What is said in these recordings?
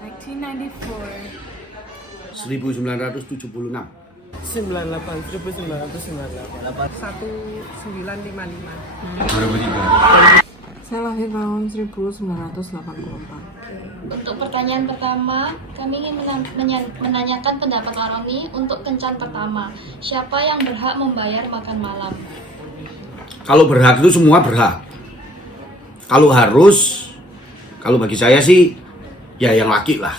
1994. 1976. 1955. Saya lahir tahun 1984. Untuk pertanyaan pertama, kami ingin menanyakan pendapat Aroni untuk kencan pertama. Siapa yang berhak membayar makan malam? Kalau berhak itu semua berhak. Kalau harus, kalau bagi saya sih ya yang laki lah,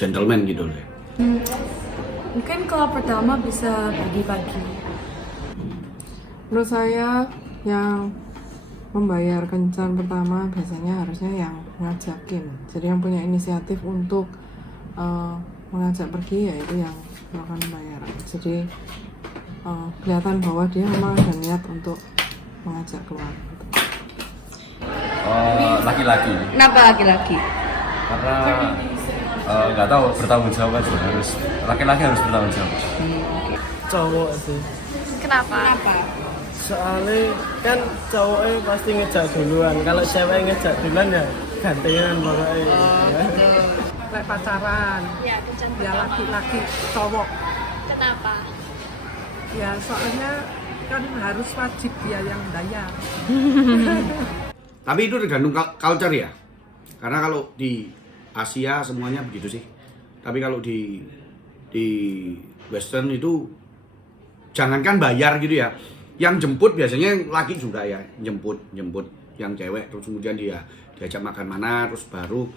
gentleman gitu. Mungkin kalau pertama bisa pagi-pagi. Menurut saya yang membayar kencan pertama biasanya harusnya yang ngajakin. Jadi yang punya inisiatif untuk mengajak pergi yaitu yang melakukan pembayaran. Jadi kelihatan bahwa dia memang ada niat untuk mengajak keluar. Laki-laki. Kenapa laki-laki? Karena nggak tahu, bertanggung jawab aja, harus laki-laki harus bertanggung jawab. Cowok sih. Kenapa? Soalnya kan cowoknya pasti ngejak duluan. Kalau cewek ngejak duluan ya gantian pokoknya. Kayak pacaran, Ya, kencan ya pertama. laki-laki cowok. Kenapa? Ya soalnya kan harus wajib dia yang bayar. Tapi itu tergantung culture ya. Karena kalau di Asia semuanya begitu sih. Tapi kalau di Western itu jangankan bayar gitu ya. Yang jemput biasanya yang laki juga ya, jemput yang cewek, terus kemudian dia diajak makan mana, terus baru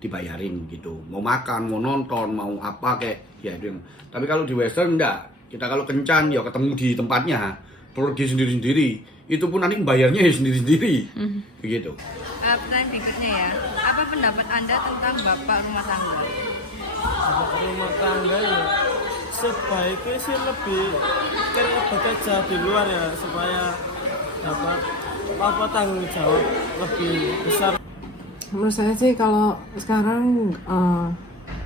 dibayarin gitu. Mau makan, mau nonton, mau apa kayak ya itu. Tapi kalau di Western enggak. Kita kalau kencan ya ketemu di tempatnya, pergi sendiri-sendiri. Itu pun nanti bayarnya ya sendiri-sendiri. Begitu. Pertanyaan berikutnya ya. Apa pendapat Anda tentang bapak rumah tangga? Rumah tangga ya sebaiknya sih lebih bekerja di luar ya supaya dapat tanggung jawab lebih besar. Menurut saya sih kalau sekarang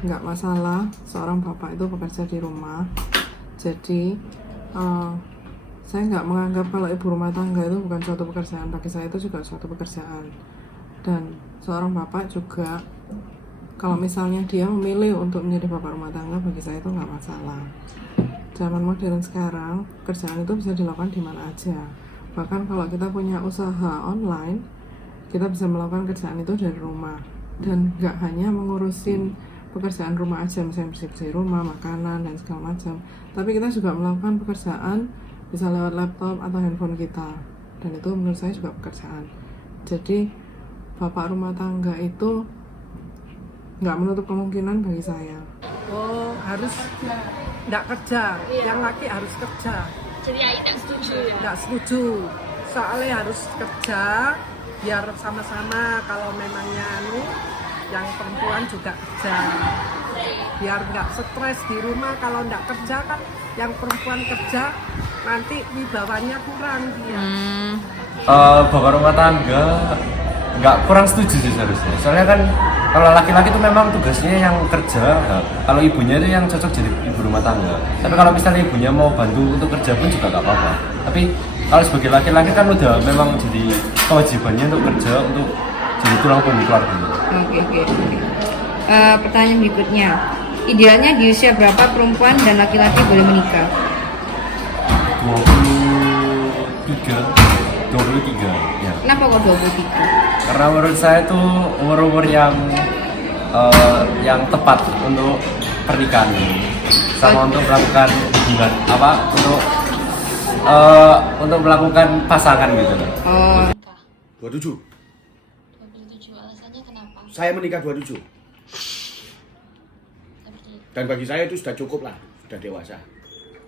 nggak masalah seorang bapak itu bekerja di rumah. Jadi saya nggak menganggap kalau ibu rumah tangga itu bukan suatu pekerjaan. Bagi saya itu juga suatu pekerjaan. Dan seorang bapak juga kalau misalnya dia memilih untuk menjadi bapak rumah tangga, bagi saya itu nggak masalah. Zaman modern sekarang, pekerjaan itu bisa dilakukan di mana aja. Bahkan kalau kita punya usaha online, kita bisa melakukan kerjaan itu dari rumah. Dan nggak hanya mengurusin pekerjaan rumah aja, misalnya bersih-bersih rumah, makanan, dan segala macam. Tapi kita juga melakukan pekerjaan bisa lewat laptop atau handphone kita. Dan itu menurut saya juga pekerjaan. Jadi, bapak rumah tangga itu nggak menutup kemungkinan bagi saya. Oh harus nggak kerja, yang laki harus kerja. Jadi Ai tidak setuju. Nggak setuju, soalnya harus kerja biar sama-sama kalau memangnya yang perempuan juga kerja. Biar nggak stres di rumah, kalau nggak kerja kan yang perempuan kerja nanti wibawanya kurang dia. Bapak rumah tangga nggak kurang setuju sih seharusnya. Soalnya kan kalau laki-laki itu memang tugasnya yang kerja, kalau ibunya itu yang cocok jadi ibu rumah tangga. Tapi kalau misalnya ibunya mau bantu untuk kerja pun juga nggak apa-apa. Tapi kalau sebagai laki-laki kan udah memang jadi kewajibannya untuk kerja, untuk jadi tulang punggung keluarga. Oke. Pertanyaan berikutnya. Idealnya di usia berapa perempuan dan laki-laki boleh menikah? 23 ya. Kenapa kok 23? Karena menurut saya itu umur-umur yang tepat untuk pernikahan sama untuk melakukan hubungan untuk melakukan pasangan gitu loh. Oh, 27. 27. Alasannya kenapa? Saya menikah 27. Seperti itu. Dan bagi saya itu sudah cukup lah, sudah dewasa.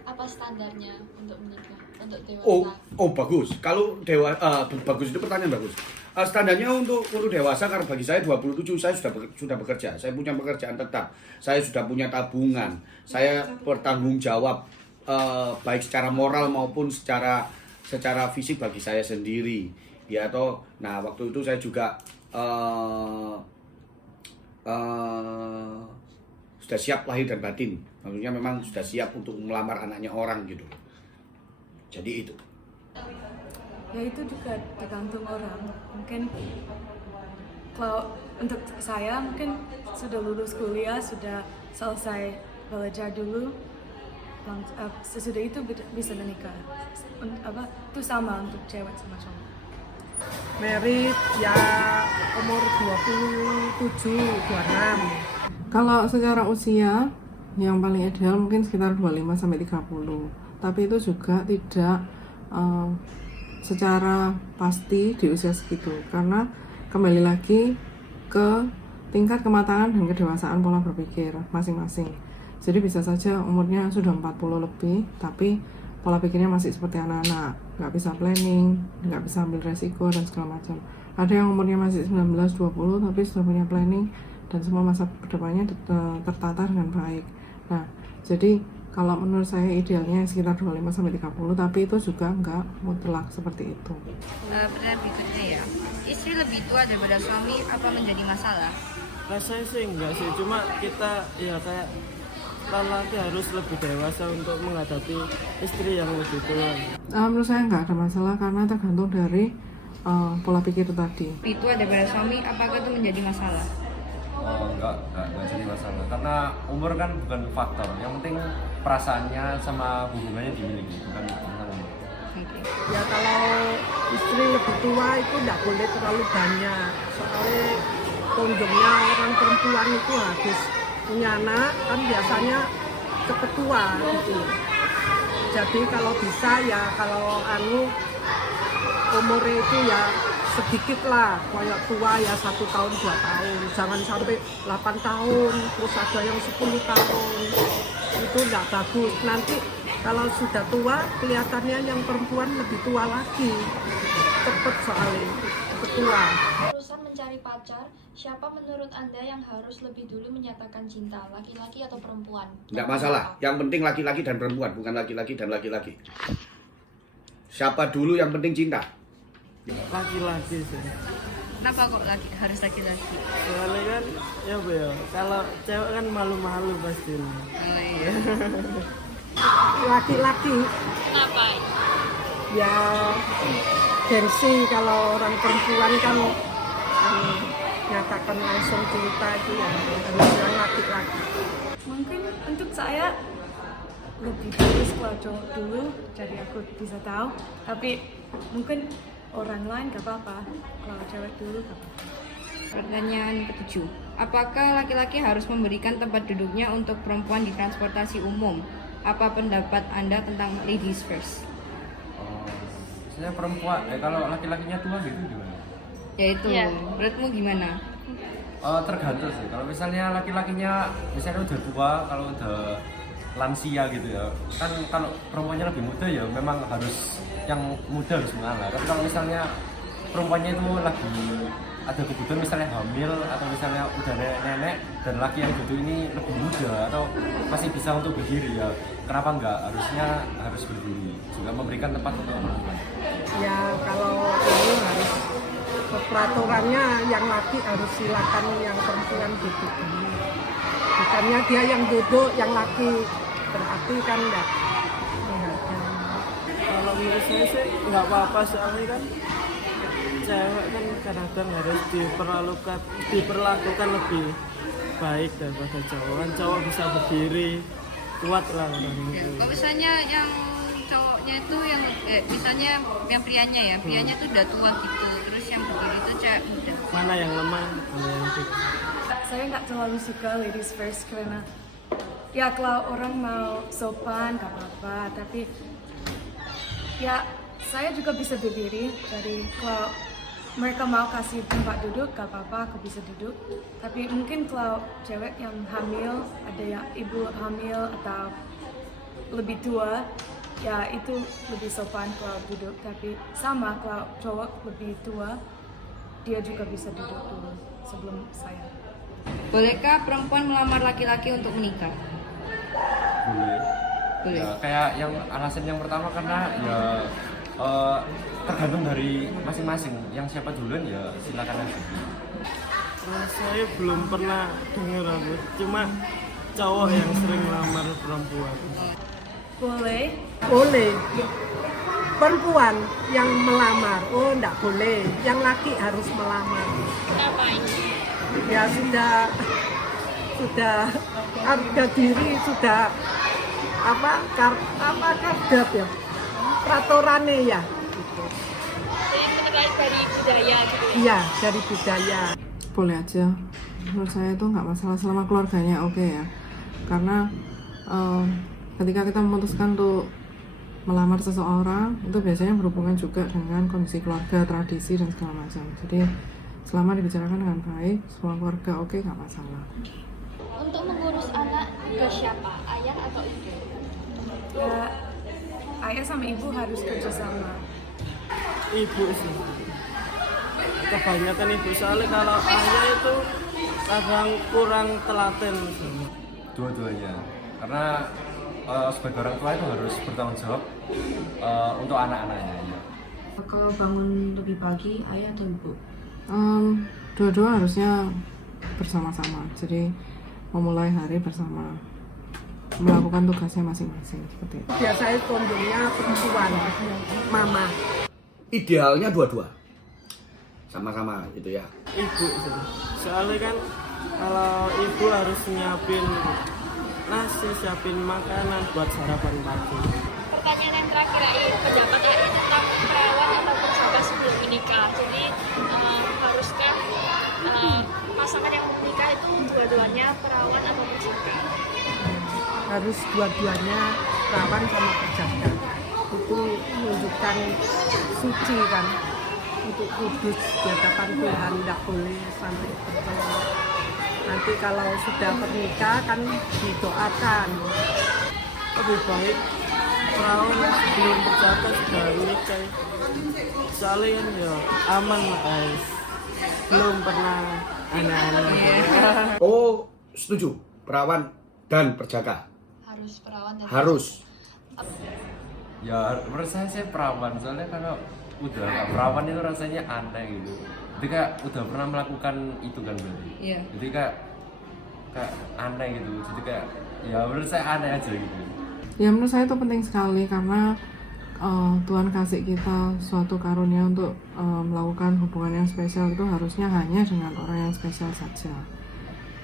Apa standarnya untuk menikah? Untuk dewasa? Oh bagus. Kalau bagus itu pertanyaan bagus. Standarnya untuk dewasa karena bagi saya 27 saya sudah bekerja. Saya punya pekerjaan tetap. Saya sudah punya tabungan. Saya bertanggung jawab baik secara moral maupun secara fisik bagi saya sendiri. Ya nah waktu itu saya juga sudah siap lahir dan batin. Maksudnya memang sudah siap untuk melamar anaknya orang gitu. Jadi itu. ya itu juga tergantung orang. Mungkin kalau untuk saya mungkin sudah lulus kuliah, sudah selesai belajar dulu, sesudah itu bisa menikah. Itu sama untuk cewek sama cowok. Merit ya umur 27, 26. Kalau secara usia yang paling ideal mungkin sekitar 25 sampai 30. Tapi itu juga tidak secara pasti di usia segitu, karena kembali lagi ke tingkat kematangan dan kedewasaan pola berpikir masing-masing. Jadi bisa saja umurnya sudah 40 lebih, tapi pola pikirnya masih seperti anak-anak, nggak bisa planning, nggak bisa ambil resiko dan segala macam. Ada yang umurnya masih 19-20 tapi sudah punya planning dan semua masa kedepannya tertata dengan baik. Nah, jadi kalau menurut saya idealnya sekitar 25-30, tapi itu juga nggak mutlak seperti itu. Pertanyaan berikutnya ya, istri lebih tua daripada suami apa menjadi masalah? Rasanya sih enggak sih, cuma kita ya kayak laki harus lebih dewasa untuk menghadapi istri yang lebih tua. Menurut saya nggak ada masalah karena tergantung dari pola pikir tadi. Lebih tua daripada suami apakah itu menjadi masalah? Enggak jadi masalah, karena umur kan bukan faktor, yang penting perasaannya sama hubungannya dimiliki, bukan tentang umur. Ya kalau istri lebih tua itu nggak boleh terlalu banyak, soalnya kondomnya orang perempuan itu habis punya anak kan biasanya cepet tua gitu. Jadi kalau bisa ya kalau umurnya itu ya sedikit lah, kayak tua ya 1 tahun 2 tahun, jangan sampai 8 tahun, terus ada yang 10 tahun, itu nggak bagus. Nanti kalau sudah tua kelihatannya yang perempuan lebih tua lagi, cepet soalnya tua. Urusan mencari pacar, siapa menurut Anda yang harus lebih dulu menyatakan cinta, laki-laki atau perempuan? Nggak masalah, yang penting laki-laki dan perempuan, bukan laki-laki dan laki-laki. Siapa dulu yang penting cinta? Laki-laki sih. Kenapa kok harus laki-laki? Soalnya kan ya Bu ya, kalau cewek kan malu-malu pasti. Oh iya. Laki-laki Kenapa? ya gengsi, kalau orang perempuan kan nyatakan langsung cinta itu ya harus yang laki-laki. Mungkin untuk saya lebih bagus kalau cowok dulu, jadi aku bisa tahu. Tapi mungkin orang lain gak apa-apa, kalau cewek dulu gak apa-apa. Pertanyaan ke-7, apakah laki-laki harus memberikan tempat duduknya untuk perempuan di transportasi umum? Apa pendapat Anda tentang ladies first? Saya perempuan, kalau laki-lakinya tua gitu gimana? Ya itu, menurutmu gimana? Tergantung sih, kalau misalnya laki-lakinya misalnya udah tua, kalau udah lansia gitu ya, kan kalau perempuannya lebih muda ya memang harus yang muda harus mengalah. Tapi kalau misalnya perempuannya itu lagi ada kebutuhan misalnya hamil atau misalnya udah nenek-nenek dan laki yang butuh ini lebih muda atau masih bisa untuk berdiri ya, kenapa enggak, harusnya harus berdiri juga memberikan tempat untuk perempuan. Ya kalau ini harus peraturannya yang laki harus silakan yang perempuan duduk dulu. Bukannya dia yang duduk, yang laki berarti kan enggak. Kalau menurut saya sih nggak apa-apa, soalnya kan cewek kan kadang-kadang harus diperlakukan lebih baik daripada cowok. Kan cowok bisa berdiri, kuat lah orangnya. Ya, kalau misalnya yang cowoknya itu yang misalnya yang prianya tuh udah tua gitu, terus yang berdiri itu cewek muda. Mana yang lemah, mana yang kuat. Saya nggak terlalu suka ladies first karena ya kalau orang mau sopan gak apa-apa, tapi ya saya juga bisa berdiri. Jadi kalau mereka mau kasih tempat duduk gak apa-apa, aku bisa duduk. Tapi mungkin kalau cewek yang hamil, ada yang ibu hamil atau lebih tua, ya itu lebih sopan kalau duduk. Tapi sama kalau cowok lebih tua, dia juga bisa duduk dulu sebelum saya. Bolehkah perempuan melamar laki-laki untuk menikah? Boleh. Ya, kayak yang alasan yang pertama karena ya tergantung dari masing-masing, yang siapa duluan ya silakan aja. Saya belum pernah dengar aku, cuma cowok yang sering melamar perempuan. Boleh. Perempuan yang melamar, oh enggak boleh. Yang laki harus melamar. Kenapa ini? Ya sudah harga diri sudah kadap ya, peraturannya ya. Jadi menekan dari budaya gitu ya? Iya, dari budaya. Boleh aja, menurut saya itu nggak masalah selama keluarganya oke ya, karena ketika kita memutuskan untuk melamar seseorang itu biasanya berhubungan juga dengan kondisi keluarga, tradisi dan segala macam. Jadi selama dibicarakan dengan baik, semua keluarga oke, nggak masalah. Untuk mengurus anak ke siapa? Ayah atau ibu? Ya, ayah sama ibu harus kerjasama. Ibu sih. Kebanyakan ibu, soalnya kalau ayah itu kadang kurang telaten. Dua-duanya, karena sebagai orang tua itu harus bertanggung jawab untuk anak-anaknya ya. Kalau bangun lebih pagi, ayah atau ibu? Dua-dua harusnya bersama-sama, jadi memulai hari bersama, melakukan tugasnya masing-masing seperti itu. Biasanya kondumnya perempuan, mama. Idealnya dua-dua. Sama-sama itu ya. Ibu sih. Soalnya kan kalau ibu harus nyiapin nasi, siapin makanan buat sarapan pagi. Pertanyaan yang terakhir, pendapat AI tentang perawan atau bersahabat sebelum menikah. Jadi haruskah pasangan yang menikah itu dua-duanya perawan atau bersahabat? Harus dua-duanya perawan sama penjaga. Itu menunjukkan suci kan, untuk kudus di hadapan Tuhan, tidak boleh sampai bercerai. Nanti kalau sudah pernikah kan didoakan. Lebih baik perawan sebelum berjabat sudah menikah. Soalnya kan ya aman guys. Belum pernah aneh-aneh. Oh, setuju. Perawan dan perjaka. Harus perawan dan Harus. Ya menurut saya sih perawan, soalnya kalau udah nggak perawan itu rasanya aneh gitu. Jadi kayak udah pernah melakukan itu kan berarti. Iya. Jadi kayak aneh gitu. Jadi kayak ya menurut saya aneh aja gitu. Ya menurut saya itu penting sekali karena Tuhan kasih kita suatu karunia untuk melakukan hubungan yang spesial itu harusnya hanya dengan orang yang spesial saja,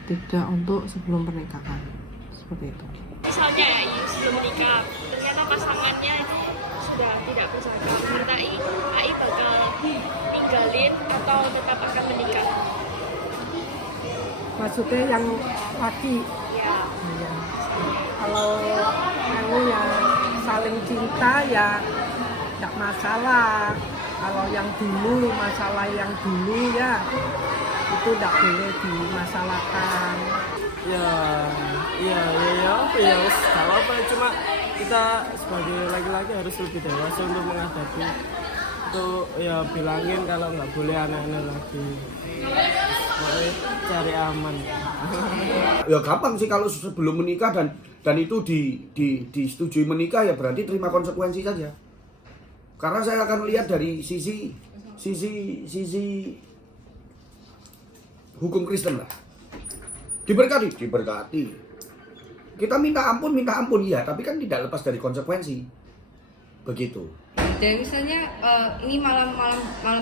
tidak untuk sebelum pernikahan, seperti itu. misalnya ya sebelum menikah ternyata pasangannya itu sudah tidak bersahabat, menurut AI bakal ninggalin atau tetap akan menikah? Maksudnya yang laki. Ya. Ya. Kalau ya saling cinta ya tidak masalah. Kalau yang dulu, masalah yang dulu ya itu tidak boleh dimasalahkan. Kalau apa cuma kita sebagai laki-laki harus lebih dewasa untuk menghadapi itu, ya bilangin kalau nggak boleh aneh-aneh lagi, pokoknya cari aman. Ya gampang sih kalau sebelum menikah dan itu disetujui menikah ya berarti terima konsekuensi saja. Karena saya akan lihat dari sisi hukum Kristen lah. Diberkati. Kita minta ampun ya, tapi kan tidak lepas dari konsekuensi. Begitu. Dan misalnya ini malam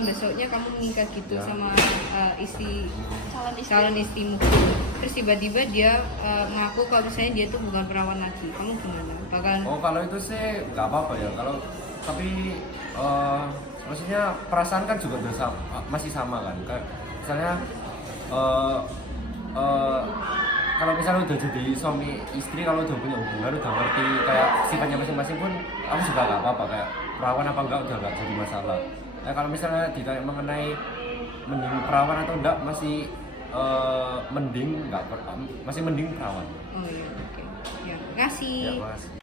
besoknya kamu menikah gitu sama calon istrimu, terus tiba-tiba dia mengaku kalau misalnya dia tuh bukan perawan lagi, kamu gimana? Kalau itu sih nggak apa-apa ya, tapi maksudnya perasaan kan juga masih sama kan. Misalnya kalau misalnya udah jadi suami istri, kalau udah punya hubungan, udah ngerti kayak sifatnya masing-masing pun, aku juga nggak apa-apa, kayak perawan apa enggak udah nggak jadi masalah. Kalau misalnya ditanya mengenai mending perawan atau enggak, masih mending perawan. Oh iya, oke. Ya, makasih. Ya, makasih.